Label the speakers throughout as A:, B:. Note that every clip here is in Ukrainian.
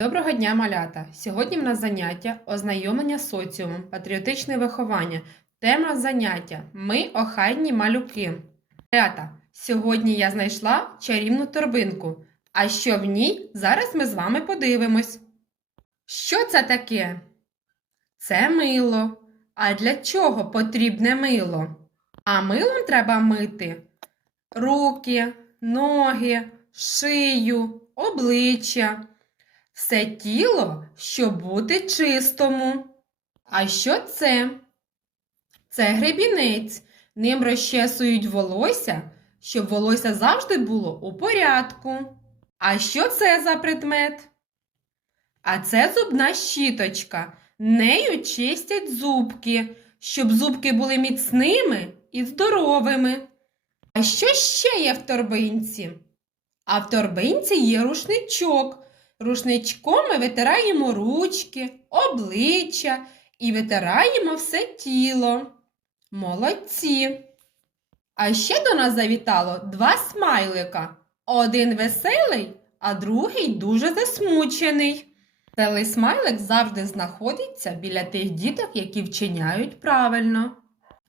A: Доброго дня, малята! Сьогодні в нас заняття ознайомлення з соціумом, патріотичне виховання. Тема заняття Ми охайні малюки. Малята, сьогодні я знайшла чарівну торбинку. А що в ній, зараз ми з вами подивимось. Що це таке? Це мило. А для чого потрібне мило? А милом треба мити руки, ноги, шию, обличчя. Все тіло, щоб бути чистому. А що це? Це гребінець. Ним розчесують волосся, щоб волосся завжди було у порядку. А що це за предмет? А це зубна щіточка. Нею чистять зубки, щоб зубки були міцними і здоровими. А що ще є в торбинці? А в торбинці є рушничок. Рушничком ми витираємо ручки, обличчя і витираємо все тіло. Молодці! А ще до нас завітало два смайлика. Один веселий, а другий дуже засмучений. Веселий смайлик завжди знаходиться біля тих діток, які вчиняють правильно.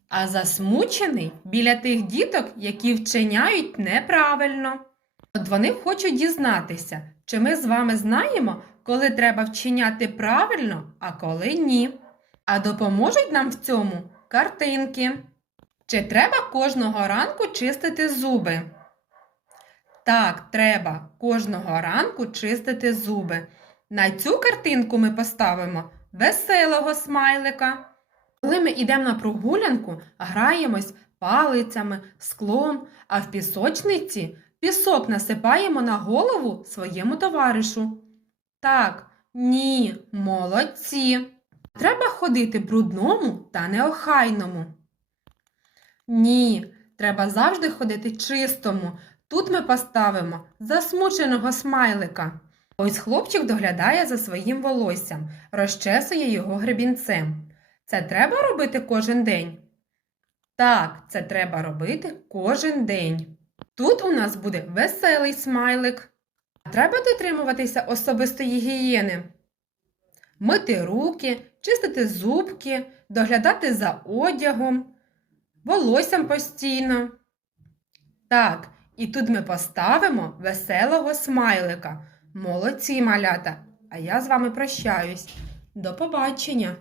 A: А засмучений біля тих діток, які вчиняють неправильно. От вони хочуть дізнатися, чи ми з вами знаємо, коли треба вчиняти правильно, а коли ні. А допоможуть нам в цьому картинки. Чи треба кожного ранку чистити зуби? Так, треба кожного ранку чистити зуби. На цю картинку ми поставимо веселого смайлика. Коли ми йдемо на прогулянку, граємось палицями, склом, а в пісочниці пісок насипаємо на голову своєму товаришу. Так, ні, молодці. Треба ходити брудному та неохайному. Ні, треба завжди ходити чистому. Тут ми поставимо засмученого смайлика. Ось хлопчик доглядає за своїм волоссям, розчесує його гребінцем. Це треба робити кожен день? Так, це треба робити кожен день. Тут у нас буде веселий смайлик. Треба дотримуватися особистої гігієни. Мити руки, чистити зубки, доглядати за одягом, волоссям постійно. Так, і тут ми поставимо веселого смайлика. Молодці малята! А я з вами прощаюсь. До побачення!